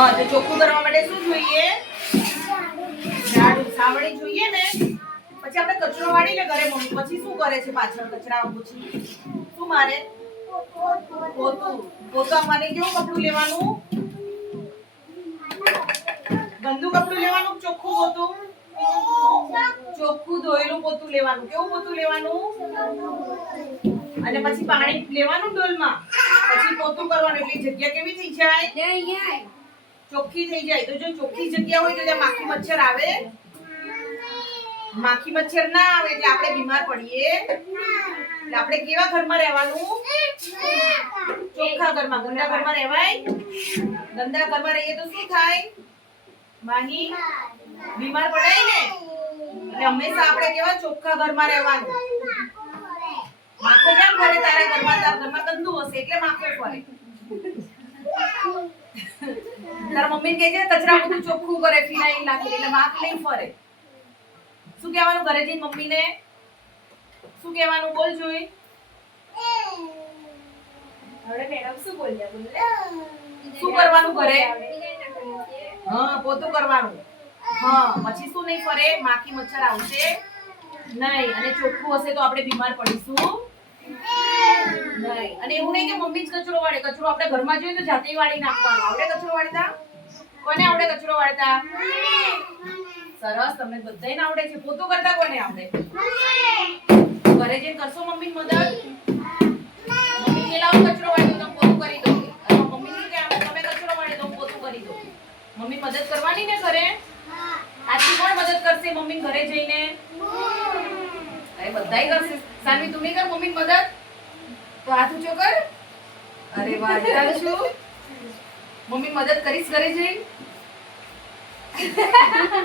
હા તો ચોખ્ખું કરવા માટે શું જોઈએ? ઝાડુ સાવણી જોઈએ ને. પછી આપણે કચરો વાળી લે ઘરે મમ્મી. પછી શું કરે છે પાછળ કચરા પછી? શું મારે? પોતું. પોતા મારે કેવું કપડું લેવાનું? ગંદુ કપડું લેવાનું ચોખ્ખું પોતું? ચોખ્ખું ધોયેલું પોતું લેવાનું. કેવું પોતું લેવાનું? અને પછી પાણી લેવાનું ડોલમાં. પછી પોતું કરવાનું એટલે જગ્યા કેવી થઈ જાય? ચોખ્ખી થઈ જાય. તો જો ચોખ્ખી જગ્યા હોય તો ત્યાં માખી મચ્છર આવે? માખી મચ્છર ના આવે એટલે આપણે બીમાર પડીએ. એટલે આપણે કેવા ઘરમાં રહેવાનું? ચોખ્ખા ઘરમાં. ગંદા ઘરમાં રહેવાય? ગંદા ઘરમાં રહીએ તો શું થાય? માહી બીમાર પડાય ને. એટલે હંમેશા આપણે કેવા ચોખ્ખા ઘરમાં રહેવાનું. માખો કેમ ફરે તારા ઘરમાં? તારા ઘરમાં ગંદુ હશે એટલે માખો ફરે. તારા મમ્મી કહે છે કચરા બધું ચોખ્ખું કરે, ફિનાઇલ નાખી એટલે માખ નહીં ફરે. શું કહેવાનું ઘરે જઈને મમ્મીને? શું કહેવાનું બોલ જોઈ? હવે મેડમ શું બોલ્યા બોલ? શું કરવાનું ઘરે? હા પોતું કરવાનું. હા પછી શું નહીં ફરે? માખી મચ્છર આવશે નહીં. અને ચોખ્ખું હશે તો આપણે બીમાર પડીશું નહીં. અને એવું નહીં કે મમ્મી જ કચરો વાળે. કચરો આપણે ઘરમાં જોઈએ તો જાતે વાળી નાખવાનો. આવડે કચરો વાળતા? કોને આવડે કચરો વાળતા? સરસ, તમને બધાયને આવડે છે. પોતું કરતા કોને આવડે? ઘરે જઈને કરશો મમ્મી મદદ? મમ્મી કે લાવો કચરો વાળી દો, પોતું કરી દો. મમ્મી ને કે તમે કચરો વાળી દો, પોતું કરી દો. મમ્મી મદદ કરવાની ને ઘરે? આજથી કોણ મદદ કરશે મમ્મી ઘરે જઈને? અરે બધાય કરશે. સાનવી તું નહીં કર મમ્મી મદદ? તો હાથ ઊંચો કર. અરે વાહ, ચાલ છું. મમ્મી મદદ કરીશ ઘરે જઈને?